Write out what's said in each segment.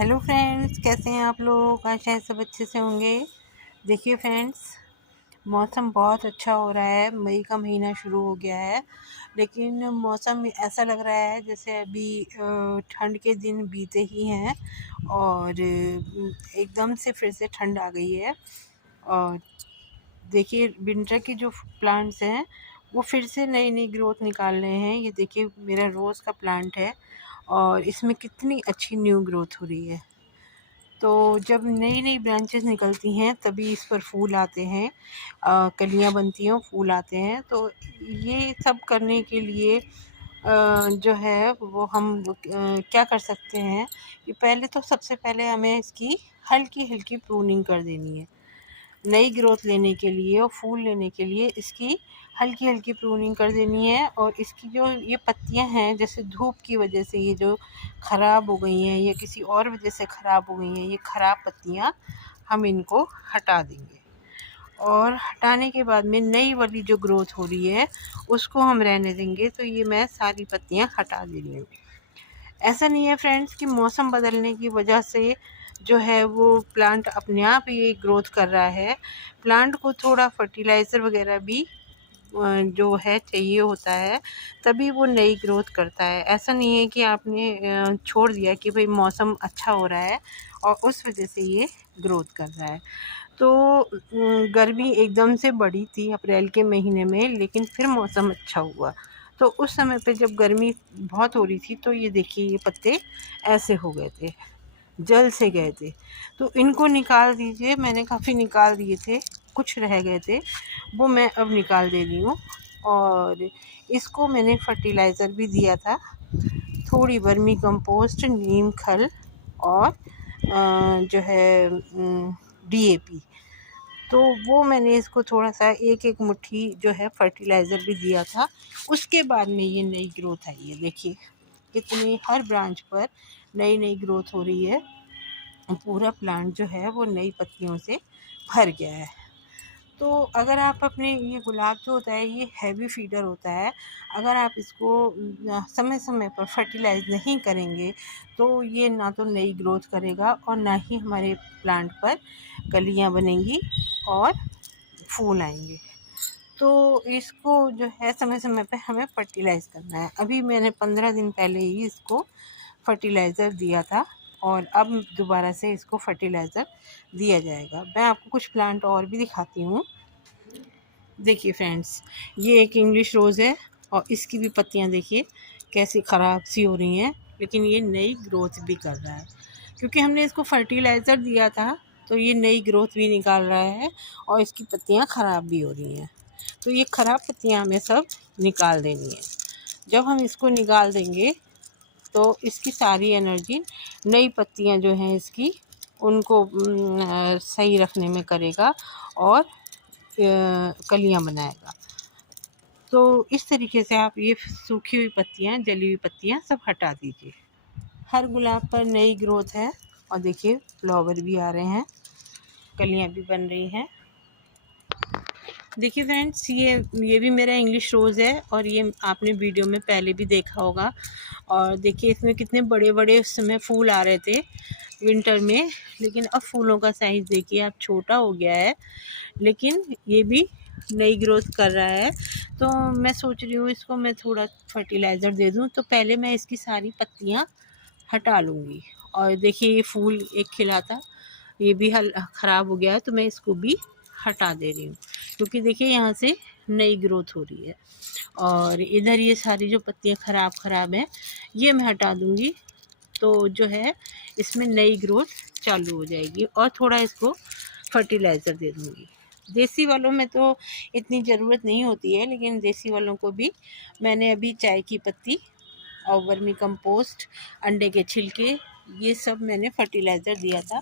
Hello friends, कैसे हैं आप लोग। आशा है सब अच्छे से होंगे। देखिए फ्रेंड्स, मौसम बहुत अच्छा हो रहा है। मई का महीना शुरू हो गया है, लेकिन मौसम ऐसा लग रहा है जैसे अभी ठंड के दिन बीते ही हैं और एकदम से फिर से ठंड आ गई है। और देखिए, विंटर के जो प्लांट्स हैं वो फिर से नई नई ग्रोथ निकाल रहे हैं। ये देखिए, मेरा रोज़ का प्लांट है और इसमें कितनी अच्छी न्यू ग्रोथ हो रही है। तो जब नई नई ब्रांचेस निकलती हैं तभी इस पर फूल आते हैं, कलियां बनती हैं, फूल आते हैं। तो ये सब करने के लिए जो है वो हम क्या कर सकते हैं कि पहले तो सबसे पहले हमें इसकी हल्की हल्की प्रूनिंग कर देनी है। नई ग्रोथ लेने के लिए और फूल लेने के लिए इसकी हल्की हल्की प्रूनिंग कर देनी है। और इसकी जो ये पत्तियां हैं, जैसे धूप की वजह से ये जो ख़राब हो गई हैं या किसी और वजह से ख़राब हो गई हैं, ये ख़राब पत्तियां हम इनको हटा देंगे। और हटाने के बाद में नई वाली जो ग्रोथ हो रही है उसको हम रहने देंगे। तो ये मैं सारी पत्तियां हटा दे रही हूँ। ऐसा नहीं है फ्रेंड्स कि मौसम बदलने की वजह से जो है वो प्लांट अपने आप ये ग्रोथ कर रहा है। प्लांट को थोड़ा फर्टिलाइज़र वगैरह भी जो है चाहिए होता है, तभी वो नई ग्रोथ करता है। ऐसा नहीं है कि आपने छोड़ दिया कि भाई मौसम अच्छा हो रहा है और उस वजह से ये ग्रोथ कर रहा है। तो गर्मी एकदम से बढ़ी थी अप्रैल के महीने में, लेकिन फिर मौसम अच्छा हुआ। तो उस समय पे जब गर्मी बहुत हो रही थी तो ये देखिए, ये पत्ते ऐसे हो गए थे, जल से गए थे। तो इनको निकाल दीजिए। मैंने काफ़ी निकाल दिए थे, कुछ रह गए थे, वो मैं अब निकाल दे रही हूँ। और इसको मैंने फर्टिलाइज़र भी दिया था, थोड़ी वर्मी कंपोस्ट, नीम खल और जो है डीएपी। तो वो मैंने इसको थोड़ा-सा एक-एक मुट्ठी जो है फर्टिलाइज़र भी दिया था। उसके बाद में ये नई ग्रोथ आई है। देखिए, कितनी हर ब्रांच पर नई-नई ग्रोथ हो रही है। पूरा प्लांट जो है वो नई पत्तियों से भर गया है। तो अगर आप अपने, ये गुलाब जो होता है ये हैवी फीडर होता है। अगर आप इसको समय समय पर फर्टिलाइज़ नहीं करेंगे तो ये ना तो नई ग्रोथ करेगा और ना ही हमारे प्लांट पर कलियां बनेंगी और फूल आएंगे। तो इसको जो है समय समय पे हमें फर्टिलाइज़ करना है। अभी मैंने 15 दिन पहले ही इसको फर्टिलाइज़र दिया था और अब दोबारा से इसको फर्टिलाइज़र दिया जाएगा। मैं आपको कुछ प्लांट और भी दिखाती हूँ। देखिए फ्रेंड्स, ये एक इंग्लिश रोज़ है और इसकी भी पत्तियाँ देखिए कैसी ख़राब सी हो रही हैं, लेकिन ये नई ग्रोथ भी कर रहा है क्योंकि हमने इसको फर्टिलाइज़र दिया था। तो ये नई ग्रोथ भी निकाल रहा है और इसकी पत्तियाँ ख़राब भी हो रही हैं। तो ये ख़राब पत्तियाँ हमें सब निकाल देनी है। जब हम इसको निकाल देंगे तो इसकी सारी एनर्जी नई पत्तियाँ जो हैं इसकी, उनको सही रखने में करेगा और कलियां बनाएगा। तो इस तरीके से आप ये सूखी हुई पत्तियां, जली हुई पत्तियां सब हटा दीजिए। हर गुलाब पर नई ग्रोथ है और देखिए फ्लावर भी आ रहे हैं, कलियां भी बन रही हैं। देखिए फ्रेंड्स, ये भी मेरा इंग्लिश रोज़ है और ये आपने वीडियो में पहले भी देखा होगा। और देखिए इसमें कितने बड़े बड़े उस समय फूल आ रहे थे विंटर में, लेकिन अब फूलों का साइज़ देखिए अब छोटा हो गया है, लेकिन ये भी नई ग्रोथ कर रहा है। तो मैं सोच रही हूँ इसको मैं थोड़ा फर्टिलाइज़र दे दूँ। तो पहले मैं इसकी सारी पत्तियाँ हटा लूँगी। और देखिए ये फूल एक खिला था, ये भी ख़राब हो गया है, तो मैं इसको भी हटा दे रही हूँ क्योंकि देखिए यहाँ से नई ग्रोथ हो रही है। और इधर ये सारी जो पत्तियाँ ख़राब हैं ये मैं हटा दूँगी, तो जो है इसमें नई ग्रोथ चालू हो जाएगी। और थोड़ा इसको फर्टिलाइज़र दे दूँगी। देसी वालों में तो इतनी ज़रूरत नहीं होती है, लेकिन देसी वालों को भी मैंने अभी चाय की पत्ती और वर्मी कंपोस्ट, अंडे के छिलके, ये सब मैंने फर्टिलाइज़र दिया था।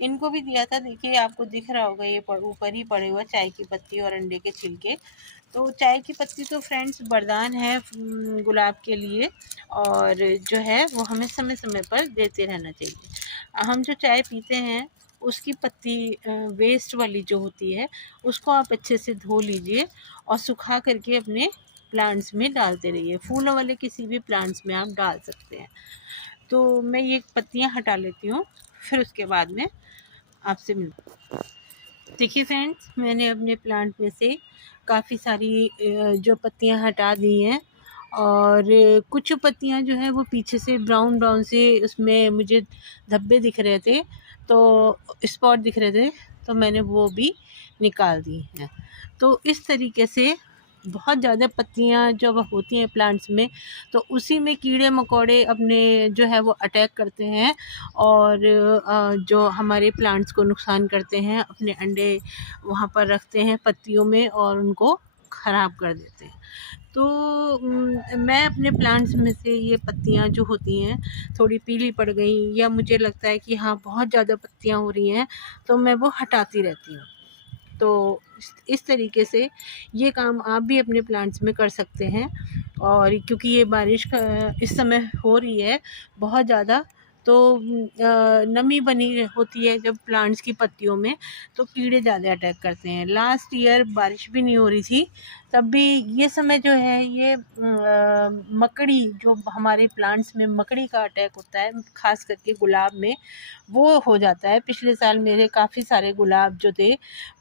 इनको भी दिया था, देखिए आपको दिख रहा होगा ये ऊपर ही पड़े हुआ चाय की पत्ती और अंडे के छिलके। तो चाय की पत्ती तो फ्रेंड्स वरदान है गुलाब के लिए, और जो है वो हमें समय समय पर देते रहना चाहिए। हम जो चाय पीते हैं उसकी पत्ती वेस्ट वाली जो होती है उसको आप अच्छे से धो लीजिए और सुखा करके अपने प्लांट्स में डालते रहिए। फूलों वाले किसी भी प्लांट्स में आप डाल सकते हैं। तो मैं ये पत्तियाँ हटा लेती हूँ, फिर उसके बाद में आपसे मिलती हूँ। देखिए फ्रेंड्स, मैंने अपने प्लांट में से काफ़ी सारी जो पत्तियाँ हटा दी हैं, और कुछ पत्तियाँ जो हैं वो पीछे से ब्राउन ब्राउन से उसमें मुझे धब्बे दिख रहे थे, तो स्पॉट दिख रहे थे, तो मैंने वो भी निकाल दी हैं। तो इस तरीके से बहुत ज़्यादा पत्तियाँ जब होती हैं प्लांट्स में, तो उसी में कीड़े मकोड़े अपने जो है वो अटैक करते हैं, और जो हमारे प्लांट्स को नुकसान करते हैं, अपने अंडे वहाँ पर रखते हैं पत्तियों में और उनको ख़राब कर देते हैं। तो मैं अपने प्लांट्स में से ये पत्तियाँ जो होती हैं थोड़ी पीली पड़ गई, या मुझे लगता है कि हाँ बहुत ज़्यादा पत्तियाँ हो रही हैं, तो मैं वो हटाती रहती हूँ। तो इस तरीके से ये काम आप भी अपने प्लांट्स में कर सकते हैं। और क्योंकि ये बारिश का इस समय हो रही है बहुत ज़्यादा, तो नमी बनी होती है जब प्लांट्स की पत्तियों में, तो कीड़े ज़्यादा अटैक करते हैं। लास्ट ईयर बारिश भी नहीं हो रही थी, तब भी ये समय जो है ये मकड़ी, जो हमारे प्लांट्स में मकड़ी का अटैक होता है, ख़ास करके गुलाब में वो हो जाता है। पिछले साल मेरे काफ़ी सारे गुलाब जो थे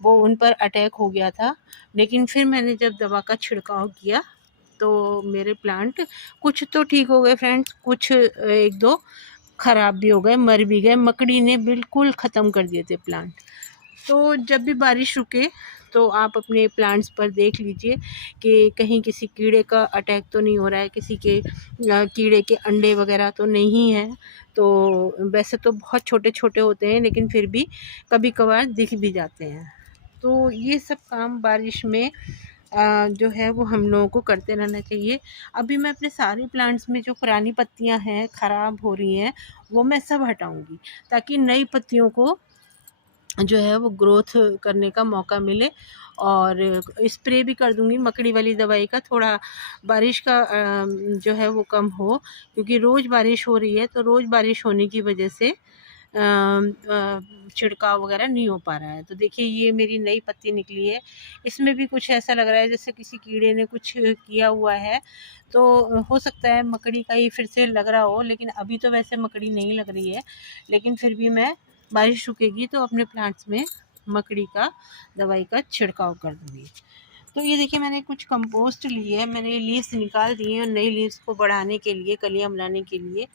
वो उन पर अटैक हो गया था, लेकिन फिर मैंने जब दवा का छिड़काव किया तो मेरे प्लांट कुछ तो ठीक हो गए फ्रेंड्स, कुछ एक दो ख़राब भी हो गए, मर भी गए। मकड़ी ने बिल्कुल ख़त्म कर दिए थे प्लांट। तो जब भी बारिश रुके तो आप अपने प्लांट्स पर देख लीजिए कि कहीं किसी कीड़े का अटैक तो नहीं हो रहा है, किसी के कीड़े के अंडे वगैरह तो नहीं है। तो वैसे तो बहुत छोटे छोटे होते हैं, लेकिन फिर भी कभी कभार दिख भी जाते हैं। तो ये सब काम बारिश में जो है वो हम लोगों को करते रहना चाहिए। अभी मैं अपने सारे प्लांट्स में जो पुरानी पत्तियां हैं ख़राब हो रही हैं वो मैं सब हटाऊंगी, ताकि नई पत्तियों को जो है वो ग्रोथ करने का मौका मिले। और स्प्रे भी कर दूंगी मकड़ी वाली दवाई का, थोड़ा बारिश का जो है वो कम हो, क्योंकि रोज़ बारिश हो रही है, तो रोज़ बारिश होने की वजह से छिड़काव वगैरह नहीं हो पा रहा है। तो देखिए ये मेरी नई पत्ती निकली है, इसमें भी कुछ ऐसा लग रहा है जैसे किसी कीड़े ने कुछ किया हुआ है। तो हो सकता है मकड़ी का ही फिर से लग रहा हो, लेकिन अभी तो वैसे मकड़ी नहीं लग रही है। लेकिन फिर भी मैं बारिश रुकेगी तो अपने प्लांट्स में मकड़ी का दवाई का छिड़काव कर दूँगी। तो ये देखिए मैंने कुछ कंपोस्ट ली है, मैंने लीव्स निकाल दी हैं और नई लीव्स को बढ़ाने के लिए, कलियाँ बनाने के लिए।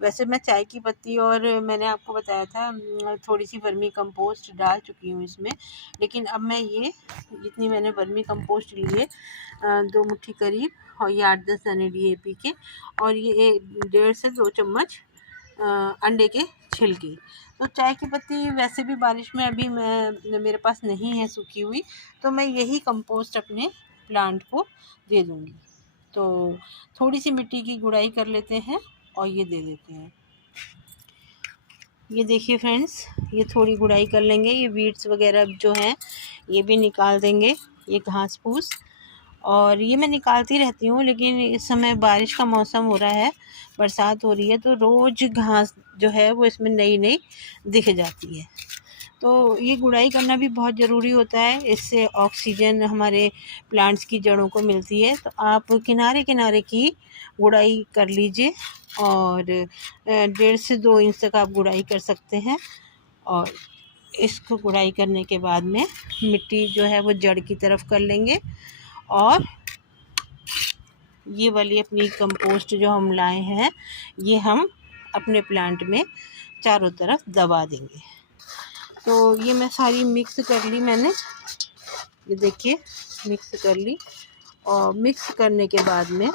वैसे मैं चाय की पत्ती और मैंने आपको बताया था थोड़ी सी वर्मी कंपोस्ट डाल चुकी हूँ इसमें, लेकिन अब मैं ये जितनी मैंने वर्मी कंपोस्ट ली है 2 मुट्ठी करीब, और ये 8-10 दाने DAP के, और ये 1.5 से 2 चम्मच अंडे के छिलके। तो चाय की पत्ती वैसे भी बारिश में अभी मेरे पास नहीं है सूखी हुई, तो मैं यही कंपोस्ट अपने प्लांट को दे दूँगी। तो थोड़ी सी मिट्टी की गुड़ाई कर लेते हैं और ये दे देते हैं। ये देखिए फ्रेंड्स, ये थोड़ी गुड़ाई कर लेंगे, ये वीड्स वगैरह जो हैं ये भी निकाल देंगे, ये घास फूस, और ये मैं निकालती रहती हूँ, लेकिन इस समय बारिश का मौसम हो रहा है, बरसात हो रही है, तो रोज़ घास जो है वो इसमें नई नई दिख जाती है। तो ये गुड़ाई करना भी बहुत ज़रूरी होता है, इससे ऑक्सीजन हमारे प्लांट्स की जड़ों को मिलती है। तो आप किनारे किनारे की गुड़ाई कर लीजिए, और 1.5 से 2 इंच तक आप गुड़ाई कर सकते हैं। और इसको गुड़ाई करने के बाद में मिट्टी जो है वो जड़ की तरफ कर लेंगे, और ये वाली अपनी कंपोस्ट जो हम लाए हैं ये हम अपने प्लांट में चारों तरफ दबा देंगे। तो ये मैं सारी मिक्स कर ली मैंने, ये देखिए मिक्स कर ली, और मिक्स करने के बाद में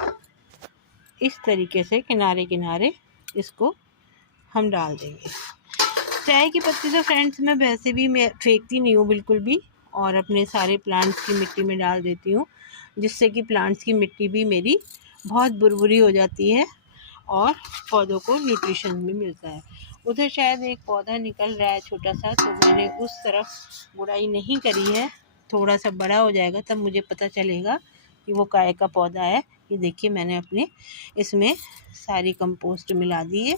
इस तरीके से किनारे किनारे इसको हम डाल देंगे। चाय की पत्ती तो फ्रेंड्स मैं वैसे भी मैं फेंकती नहीं हूँ बिल्कुल भी, और अपने सारे प्लांट्स की मिट्टी में डाल देती हूँ, जिससे कि प्लांट्स की मिट्टी भी मेरी बहुत बुरबुरी हो जाती है और पौधों को न्यूट्रिशन भी मिलता है। उधर शायद एक पौधा निकल रहा है छोटा सा, तो मैंने उस तरफ गुड़ाई नहीं करी है, थोड़ा सा बड़ा हो जाएगा तब मुझे पता चलेगा कि वो काय का पौधा है। ये देखिए मैंने अपने इसमें सारी कंपोस्ट मिला दी है,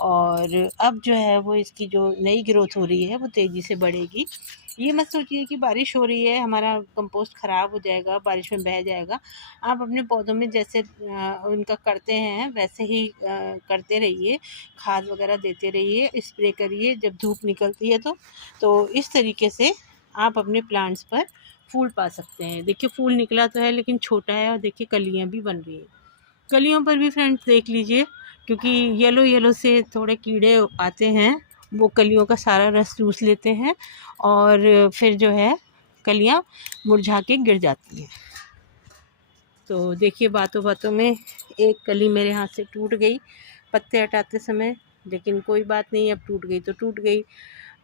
और अब जो है वो इसकी जो नई ग्रोथ हो रही है वो तेज़ी से बढ़ेगी। ये मत सोचिए कि बारिश हो रही है हमारा कंपोस्ट ख़राब हो जाएगा, बारिश में बह जाएगा। आप अपने पौधों में जैसे उनका करते हैं वैसे ही करते रहिए, खाद वगैरह देते रहिए, स्प्रे करिए जब धूप निकलती है तो इस तरीके से आप अपने प्लांट्स पर फूल पा सकते हैं। देखिए फूल निकला तो है लेकिन छोटा है, और देखिए कलियाँ भी बन रही हैं। कलियों पर भी फ्रेंड्स देख लीजिए, क्योंकि येलो येलो से थोड़े कीड़े आते हैं, वो कलियों का सारा रस चूस लेते हैं और फिर जो है कलियां मुरझा के गिर जाती हैं। तो देखिए बातों बातों में एक कली मेरे हाथ से टूट गई पत्ते हटाते समय, लेकिन कोई बात नहीं, अब टूट गई तो टूट गई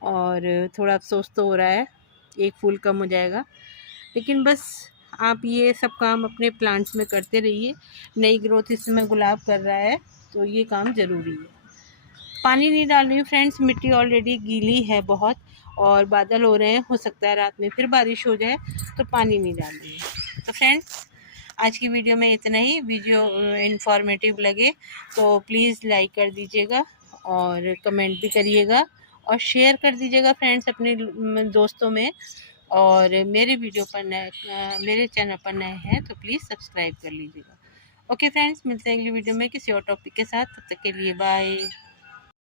और थोड़ा अफसोस तो हो रहा है, एक फूल कम हो जाएगा। लेकिन बस आप ये सब काम अपने प्लांट्स में करते रहिए। नई ग्रोथ इस समय गुलाब कर रहा है तो ये काम ज़रूरी है। पानी नहीं डाल रही हूँ फ्रेंड्स, मिट्टी ऑलरेडी गीली है बहुत और बादल हो रहे हैं, हो सकता है रात में फिर बारिश हो जाए, तो पानी नहीं डाल रही हूँ। तो फ्रेंड्स आज की वीडियो में इतना ही। वीडियो इन्फॉर्मेटिव लगे तो प्लीज़ लाइक कर दीजिएगा और कमेंट भी करिएगा और शेयर कर दीजिएगा फ्रेंड्स अपने दोस्तों में। और मेरे वीडियो पर नए मेरे चैनल पर नए हैं तो प्लीज़ सब्सक्राइब कर लीजिएगा। ओके फ्रेंड्स, मिलते हैं अगली वीडियो में किसी और टॉपिक के साथ, तब तक के लिए बाय।